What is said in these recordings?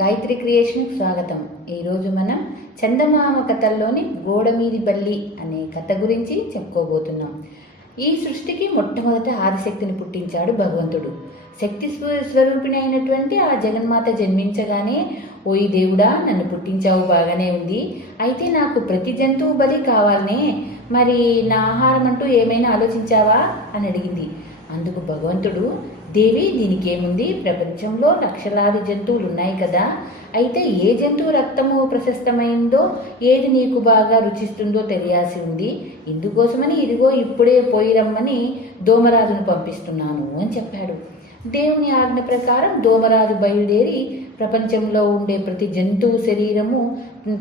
గాయత్రి క్రియేషన్కి స్వాగతం. ఈరోజు మనం చందమామ కథల్లోని గోడమీది బల్లి అనే కథ గురించి చెప్పుకోబోతున్నాం. ఈ సృష్టికి మొట్టమొదట ఆదిశక్తిని పుట్టించాడు భగవంతుడు. శక్తి స్వరూపిణి అయినటువంటి ఆ జగన్మాత జన్మించగానే, ఓయి దేవుడా, నన్ను పుట్టించావు, బాగానే ఉంది, అయితే నాకు ప్రతి జంతువు బలి కావాలనే, మరి నా ఆహారం అంటూ ఏమైనా ఆలోచించావా అని అడిగింది. అందుకు భగవంతుడు, దేవి, దీనికేముంది, ప్రపంచంలో లక్షలాది జంతువులు ఉన్నాయి కదా, అయితే ఏ జంతువు రక్తము ప్రశస్తమైందో, ఏది నీకు బాగా రుచిస్తుందో తెలియాల్సి ఉంది. ఇందుకోసమని ఇదిగో ఇప్పుడే పోయి రమ్మని దోమరాజును పంపిస్తున్నాను అని చెప్పాడు. దేవుని ఆజ్ఞ ప్రకారం దోమరాజు బయలుదేరి ప్రపంచంలో ఉండే ప్రతి జంతువు శరీరము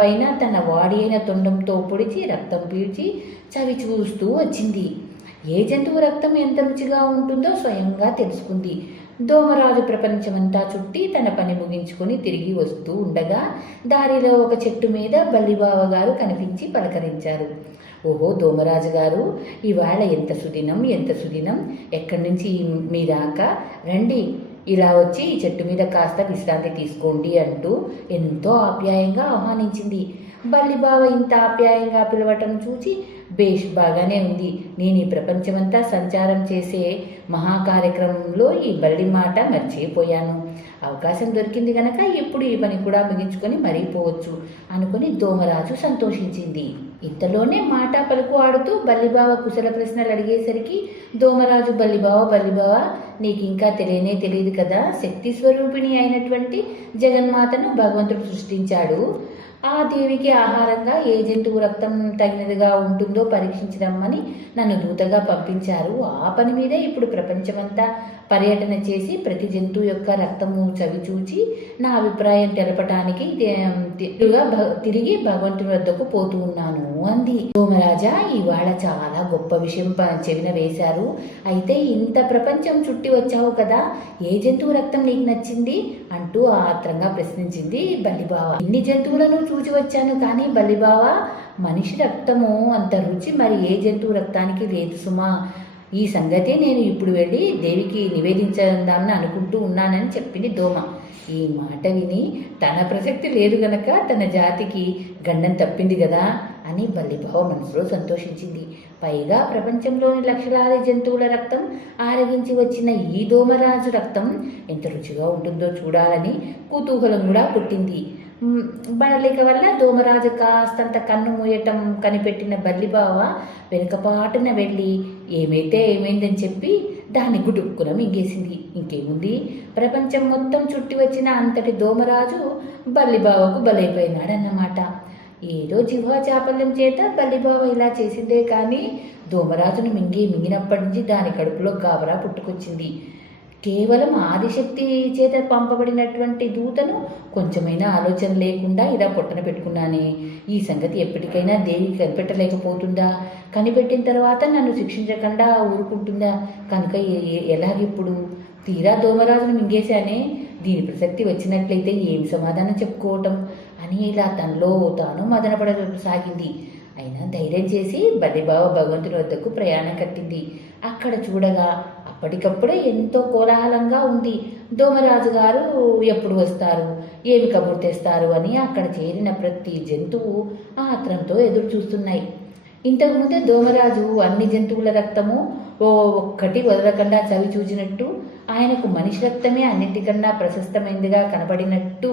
పైన తన వాడి అయిన తొండంతో పొడిచి రక్తం పీల్చి చవి చూస్తూ వచ్చింది. ఏ జంతువు రక్తం ఎంత రుచిగా ఉంటుందో స్వయంగా తెలుసుకుంది. దోమరాజు ప్రపంచమంతా చుట్టి తన పని ముగించుకొని తిరిగి వస్తూ ఉండగా దారిలో ఒక చెట్టు మీద బల్లిబావ గారు కనిపించి పలకరించారు. ఓహో దోమరాజు గారు, ఇవాళ ఎంత సుదినం, ఎక్కడి నుంచి మీ దాకా రండి, ఇలా వచ్చి ఈ చెట్టు మీద కాస్త విశ్రాంతి తీసుకోండి అంటూ ఎంతో ఆప్యాయంగా ఆహ్వానించింది. బల్లిబావ ఇంత ఆప్యాయంగా పిలవటం చూచి, బేష్, బాగానే ఉంది, నేను ఈ ప్రపంచమంతా సంచారం చేసే మహాకార్యక్రమంలో ఈ బల్లి మాట మర్చిపోయాను. అవకాశం దొరికింది గనక ఇప్పుడు ఈ పని కూడా ముగించుకొని మరీ పోవచ్చు అనుకుని దోమరాజు సంతోషించింది. ఇంతలోనే మాట పలుకు ఆడుతూ బల్లిబావ కుశల ప్రశ్నలు అడిగేసరికి దోమరాజు, బల్లిబావ, నీకు ఇంకా తెలియదు కదా, శక్తి స్వరూపిణి అయినటువంటి జగన్మాతను భగవంతుడు సృష్టించాడు. ఆ దేవికి ఆహారంగా ఏ జంతువు రక్తం తగినదిగా ఉంటుందో పరీక్షించడమని నన్ను దూతగా పంపించారు. ఆ పని మీదే ఇప్పుడు ప్రపంచమంతా పర్యటన చేసి ప్రతి జంతువు యొక్క రక్తము చవిచూచి నా అభిప్రాయం తెలపటానికి తిరిగి భగవంతుని వద్దకు పోతూ ఉన్నాను అంది. సోమరాజా, ఇవాళ చాలా గొప్ప విషయం చెవిన వేశారు. అయితే ఇంత ప్రపంచం చుట్టి వచ్చావు కదా, ఏ జంతువు రక్తం నీకు నచ్చింది అంటూ ఆత్రంగా ప్రశ్నించింది బల్లిబావ. ఇన్ని జంతువులను చూచి వచ్చాను, కానీ బల్లిబావ, మనిషి రక్తము అంత రుచి మరి ఏ జంతువు రక్తానికి లేదు సుమా. ఈ సంగతి నేను ఇప్పుడు వెళ్ళి దేవికి నివేదించదామని అనుకుంటూ ఉన్నానని చెప్పింది దోమ. ఈ మాట విని తన ప్రసక్తి లేదు గనక తన జాతికి గండం తప్పింది కదా అని బల్లిబావ మనసులో సంతోషించింది. పైగా ప్రపంచంలోని లక్షలాది జంతువుల రక్తం ఆరగించి వచ్చిన ఈ దోమరాజు రక్తం ఎంత రుచిగా ఉంటుందో చూడాలని కుతూహలం కూడా పుట్టింది. బడలిక వల్ల దోమరాజు కాస్తంత కన్ను మూయటం కనిపెట్టిన బల్లిబావ వెనుకపాటున వెళ్ళి ఏమైందని చెప్పి దాన్ని గుటుక్కున మింగేసింది. ఇంకేముంది, ప్రపంచం మొత్తం చుట్టి వచ్చిన అంతటి దోమరాజు బల్లిబావకు బలైపోయినాడన్నమాట. ఏదో జిహ్వా చాపల్యం చేత బల్లిబావ ఇలా చేసిందే కానీ దోమరాజును మింగినప్పటి నుంచి దాని కడుపులో గాబరా పుట్టుకొచ్చింది. కేవలం ఆదిశక్తి చేత పంపబడినటువంటి దూతను కొంచెమైనా ఆలోచన లేకుండా ఇలా పొట్టన పెట్టుకున్నానే, ఈ సంగతి ఎప్పటికైనా దేవికి కనిపెట్టలేకపోతుందా? కనిపెట్టిన తర్వాత నన్ను శిక్షించకుండా ఊరుకుంటుందా? కనుక ఎలాగిప్పుడు? తీరా దోమరాజును మింగేశానే, దీని ప్రసక్తి వచ్చినట్లయితే ఏమి సమాధానం చెప్పుకోవటం అని ఇలా తనలో తాను మదనపడసాగింది. అయినా ధైర్యం చేసి బల్లిబావ భగవంతుని వద్దకు ప్రయాణం కట్టింది. అక్కడ చూడగా అప్పటికప్పుడే ఎంతో కోలాహలంగా ఉంది. దోమరాజు గారు ఎప్పుడు వస్తారు, ఏమి కబురు తెస్తారు అని అక్కడ చేరిన ప్రతి జంతువు ఆత్రంతో ఎదురు చూస్తున్నాయి. ఇంతకుముందే దోమరాజు అన్ని జంతువుల రక్తము ఒక్కటి వదలకుండా చవి చూచినట్టు, ఆయనకు మనిషి రక్తమే అన్నింటికన్నా ప్రశస్తమైనదిగా కనబడినట్టు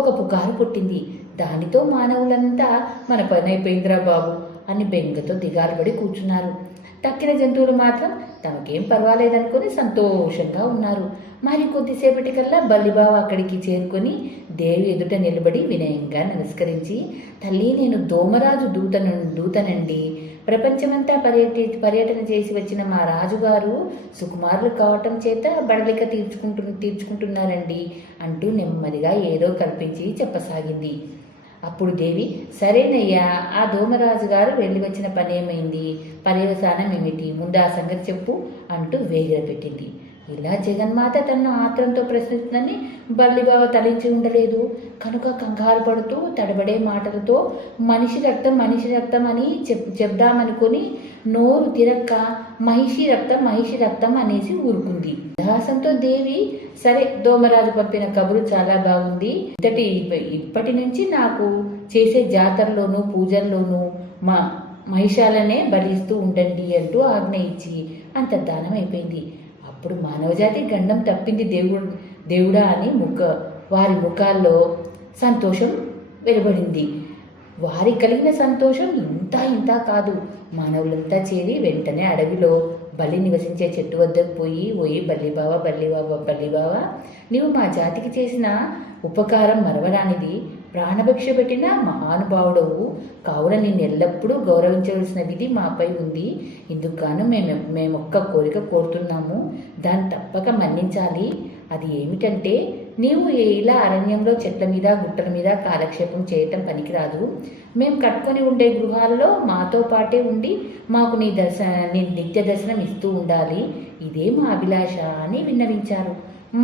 ఒక పుకారు పుట్టింది. దానితో మానవులంతా మన పని అయిపోయిందిరా బాబు అని బెంగతో దిగాలుపడి కూర్చున్నారు. తక్కిన జంతువులు మాత్రం తమకేం పర్వాలేదనుకొని సంతోషంగా ఉన్నారు. మరి కొద్దిసేపటికల్లా బల్లిబావ అక్కడికి చేరుకొని దేవి ఎదుట నిలబడి వినయంగా నమస్కరించి, తల్లి, నేను దోమరాజు దూతనండి. ప్రపంచమంతా పర్యటన చేసి వచ్చిన మా రాజుగారు సుకుమారులు కావటం చేత బడలిక తీర్చుకుంటున్నారండి అంటూ నెమ్మదిగా ఏదో కల్పించి చెప్పసాగింది. అప్పుడు దేవి, సరేనయ్యా, ఆ దోమరాజు గారు వెళ్ళి వచ్చిన పనేమైంది, పర్యవసానం ఏమిటి, ముందు ఆ సంగతి చెప్పు అంటూ వేగిర పెట్టింది. ఇలా జగన్మాత తనను ఆత్రంతో ప్రశ్నిస్తుందని బల్లిబావ తలించి ఉండలేదు కనుక కంగారు పడుతూ తడబడే మాటలతో మనిషి రక్తం అని చెప్దామనుకొని నోరు తిరక్క మహిషి రక్తం అనేసి ఊరుకుంది. ఉల్లాసంతో దేవి, సరే, దోమరాజు పంపిన కబురు చాలా బాగుంది. ఇప్పటి నుంచి నాకు చేసే జాతరలోనూ పూజల్లోనూ మహిషాలనే బలిస్తూ ఉండండి అంటూ ఆజ్ఞ ఇచ్చి అంతర్ధానం అయిపోయింది. అప్పుడు మానవజాతి గండం తప్పింది దేవుడా అని వారి ముఖాల్లో సంతోషం వెలువడింది. వారికి కలిగిన సంతోషం ఇంత కాదు. మానవులంతా చేరి వెంటనే అడవిలో బలి నివసించే చెట్టు వద్దకు పోయి బల్లిబావ, నీవు మా జాతికి చేసిన ఉపకారం మరవరానిది. ప్రాణభిక్ష పెట్టిన మహానుభావుడవు కావున నిన్ను ఎల్లప్పుడూ గౌరవించవలసిన విధి మాపై ఉంది. ఇందుకు గాను మేమొక్క కోరిక కోరుతున్నాము, దాన్ని తప్పక మన్నించాలి. అది ఏమిటంటే, నీవు ఇలా అరణ్యంలో చెట్ల మీద గుట్టల మీద కాలక్షేపం చేయటం పనికిరాదు. మేము కట్టుకొని ఉండే గృహాలలో మాతో పాటే ఉండి మాకు నీ నిత్య దర్శనం ఇస్తూ ఉండాలి. ఇదే మా అభిలాష అని విన్నవించారు.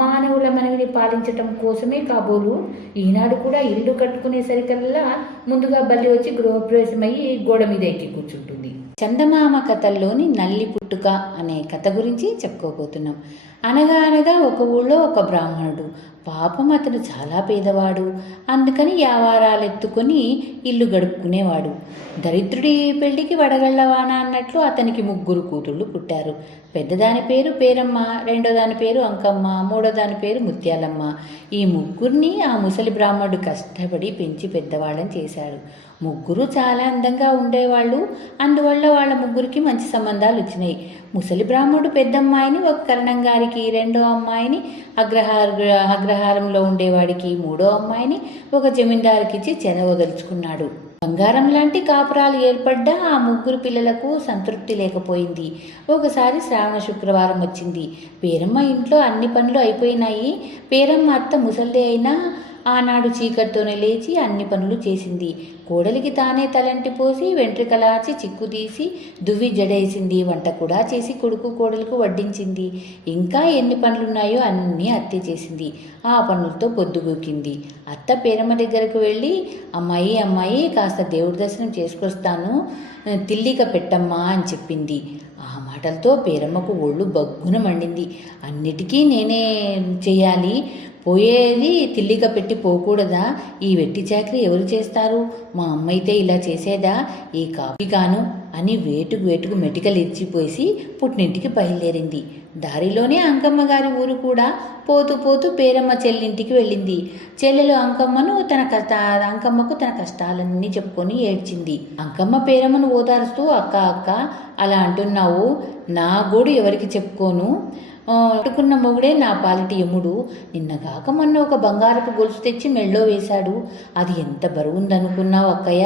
మానవుల మనవిని పాలించటం కోసమే కాబోలు ఈనాడు కూడా ఇల్లు కట్టుకునేసరికల్లా ముందుగా బల్లి వచ్చి గృహప్రవేశమయ్యి గోడ మీద ఎక్కి కూర్చుంటుంది. చందమామ కథల్లోని నల్లి పుట్టుక అనే కథ గురించి చెప్పుకోబోతున్నాం. అనగా ఒక ఊళ్ళో ఒక బ్రాహ్మణుడు. పాపం అతను చాలా పేదవాడు. అందుకని యావారాలెత్తుకొని ఇల్లు గడుపుకునేవాడు. దరిద్రుడి పెళ్లికి వడగళ్లవాన అన్నట్లు అతనికి 3 కూతుళ్ళు పుట్టారు. పెద్దదాని పేరు పేరమ్మ, రెండో దాని పేరు అంకమ్మ, మూడో దాని పేరు ముత్యాలమ్మ. ఈ 3 ఆ ముసలి బ్రాహ్మణుడు కష్టపడి పెంచి పెద్దవాళ్ళని చేశాడు. 3 చాలా అందంగా ఉండేవాళ్ళు. అందువల్ల వాళ్ళ 3కి మంచి సంబంధాలు వచ్చినాయి. ముసలి బ్రాహ్మణుడు పెద్దమ్మాయిని ఒక కరణం గారికి, రెండో అమ్మాయిని అగ్రహారంలో ఉండేవాడికి, మూడో అమ్మాయిని ఒక జమీందారుకిచ్చి చెరవదలుచుకున్నాడు. బంగారం లాంటి కాపురాలు ఏర్పడ్డా ఆ 3 పిల్లలకు సంతృప్తి లేకపోయింది. ఒకసారి శ్రావణ శుక్రవారం వచ్చింది. పేరమ్మ ఇంట్లో అన్ని పనులు అయిపోయినాయి. పేరమ్మ అత్త ముసల్దే అయినా ఆనాడు చీకటితోనే లేచి అన్ని పనులు చేసింది. కోడలికి తానే తలంటి పోసి వెంట్రుకలాచి చిక్కు తీసి దువ్వి జడేసింది. వంట కూడా చేసి కొడుకు కోడలకు వడ్డించింది. ఇంకా ఎన్ని పనులున్నాయో అన్నీ అత్తే చేసింది. ఆ పనులతో పొద్దుగూకింది. అత్త పేరమ్మ దగ్గరకు వెళ్ళి, అమ్మాయి కాస్త దేవుడి దర్శనం చేసుకొస్తాను, తిల్లిక పెట్టమ్మా అని చెప్పింది. ఆ మాటలతో పేరమ్మకు ఒళ్ళు బగ్గున మండింది. అన్నిటికీ నేనే చెయ్యాలి, పోయేది తిల్లిక పెట్టి పోకూడదా? ఈ వెట్టి చాకరీ ఎవరు చేస్తారు? మా అమ్మ అయితే ఇలా చేసేదా? ఈ కాఫీ కాను అని వేటుకు మెటికలు ఇచ్చిపోసి పుట్టినింటికి బయలుదేరింది. దారిలోనే అంకమ్మ గారి ఊరు కూడా పోతూ పేరమ్మ చెల్లింటికి వెళ్ళింది. చెల్లెలు అంకమ్మకు తన కష్టాలన్నీ చెప్పుకొని ఏడ్చింది. అంకమ్మ పేరమ్మను ఓదారుస్తూ, అక్క అలా అంటున్నావు, నా గోడు ఎవరికి చెప్పుకోను, పట్టుకున్న మొగుడే నా పాలిటి యముడు. నిన్నగాక మొన్న ఒక బంగారపు గొలుసు తెచ్చి మెళ్ళో వేశాడు. అది ఎంత బరువుందనుకున్నావు అక్కయ్య?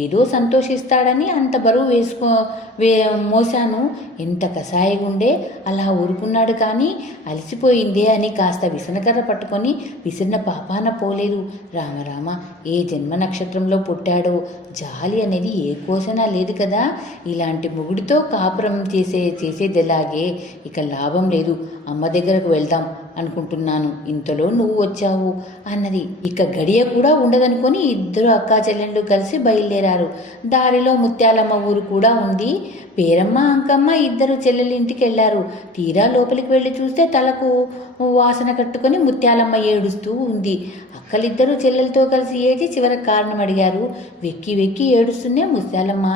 ఏదో సంతోషిస్తాడని అంత బరువు మోశాను. ఎంత కసాయిగుండే అలా ఊరుకున్నాడు. కానీ అలసిపోయిందే అని కాస్త విసనకర్ర పట్టుకొని విసిరిన పాపాన పోలేదు. రామరామ, ఏ జన్మ నక్షత్రంలో పుట్టాడో? జాలి అనేది ఏ కోసనా లేదు కదా. ఇలాంటి మొగుడితో కాపురం చేసేదెలాగే? ఇక లాభం లేదు, అమ్మ దగ్గరకు వెళ్దాం అనుకుంటున్నాను, ఇంతలో నువ్వు వచ్చావు అన్నది. ఇక గడియ కూడా ఉండదనుకొని 2 అక్కా చెల్లెళ్ళు కలిసి బయలుదేరారు. దారిలో ముత్యాలమ్మ ఊరు కూడా ఉంది. పేరమ్మ అంకమ్మ 2 చెల్లెలింటికి వెళ్ళారు. తీరా లోపలికి వెళ్ళి చూస్తే తలకు వాసన కట్టుకొని ముత్యాలమ్మ ఏడుస్తూ ఉంది. అక్కలిద్దరూ చెల్లెలతో కలిసి ఏడ్చి చివరికి కారణం అడిగారు. వెక్కి ఏడుస్తూనే ముత్యాలమ్మ,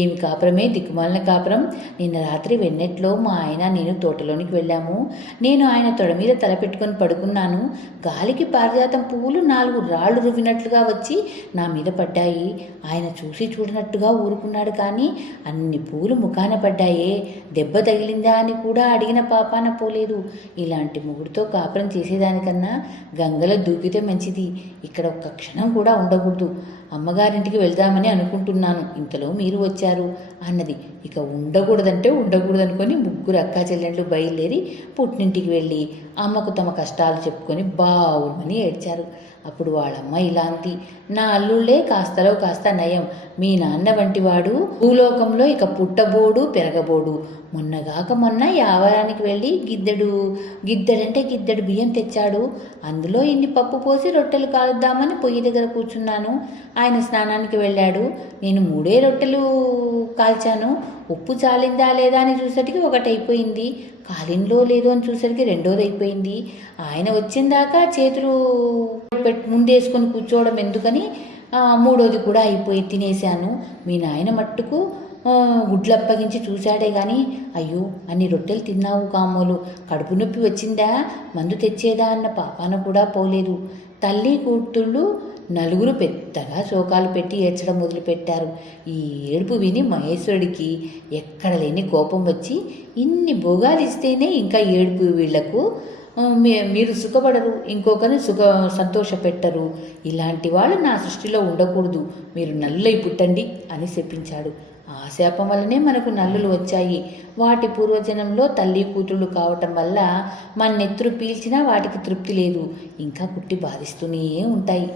ఏమి కాపురమే, దిక్కుమాలిన కాపురం. నిన్న రాత్రి వెన్నెట్లో మా ఆయన నేను తోటలోనికి వెళ్ళాము. నేను ఆయన తొడ మీద తలపెట్టుకొని పడుకున్నాను. గాలికి పారిజాతం పువ్వులు 4 రాళ్లు రువ్వినట్లుగా వచ్చి నా మీద పడ్డాయి. ఆయన చూసి చూడనట్టుగా ఊరుకున్నాడు. కానీ అన్ని పువ్వులు ముఖాన పడ్డాయే. దెబ్బ తగిలిందా అని కూడా అడిగిన పాపాన పోలేదు. ఇలాంటి మొగుడితో కాపురం చేసేదానికన్నా గంగలో దూకితే మంచిది. ఇక్కడ ఒక్క క్షణం కూడా ఉండకూడదు. అమ్మగారింటికి వెళ్దామని అనుకుంటున్నాను, ఇంతలో మీరు వచ్చారు అన్నది. ఇక ఉండకూడదనుకొని 3 అక్కా చెల్లెళ్ళు బయలుదేరి పుట్టినింటికి వెళ్ళి అమ్మకు తమ కష్టాలు చెప్పుకొని బావుమని ఏడ్చారు. అప్పుడు వాళ్ళమ్మ ఇలా అంది, నా అల్లుళ్ళే కాస్తలో కాస్త నయం, మీ నాన్న వంటివాడు భూలోకంలో ఇక పుట్టబోడు పెరగబోడు. మొన్న యావరానికి వెళ్ళి గిద్దెడంటే గిద్దెడు బియ్యం తెచ్చాడు. అందులో ఇన్ని పప్పు పోసి రొట్టెలు కాలుద్దామని పొయ్యి దగ్గర కూర్చున్నాను. ఆయన స్నానానికి వెళ్ళాడు. నేను 3 రొట్టెలు కాల్చాను. ఉప్పు చాలిందా లేదా అని చూసరికి ఒకటి అయిపోయింది, కాలిందో లేదో అని చూసరికి రెండోది అయిపోయింది. ఆయన వచ్చిందాకా చేతులు ముందేసుకొని కూర్చోవడం ఎందుకని మూడోది కూడా అయిపోయి తినేశాను. మీ నాయన మట్టుకు గుడ్లు అప్పగించి చూశాడే గాని, అయ్యో అన్ని రొట్టెలు తిన్నావు కామోలు, కడుపు నొప్పి వచ్చిందా, మందు తెచ్చేదా అన్న పాపాన కూడా పోలేదు. తల్లి కూతుళ్ళు నలుగురు పెద్దగా శోకాలు పెట్టి ఏడ్చడం మొదలుపెట్టారు. ఈ ఏడుపు విని మహేశ్వరుడికి ఎక్కడ లేని కోపం వచ్చి, ఇన్ని భోగాలు ఇస్తేనే ఇంకా ఏడుపు వీళ్లకు, మీరు సుఖపడరు, ఇంకొకరిని సంతోష పెట్టరు, ఇలాంటి వాళ్ళు నా సృష్టిలో ఉండకూడదు, మీరు నల్లై పుట్టండి అని శపించాడు. ఆ శాపం వల్లనే మనకు నల్లులు వచ్చాయి. వాటి పూర్వజనంలో తల్లి కూతుళ్ళు కావటం వల్ల మన నెత్తురు పీల్చినా వాటికి తృప్తి లేదు, ఇంకా పుట్టి బాధిస్తూనే ఉంటాయి.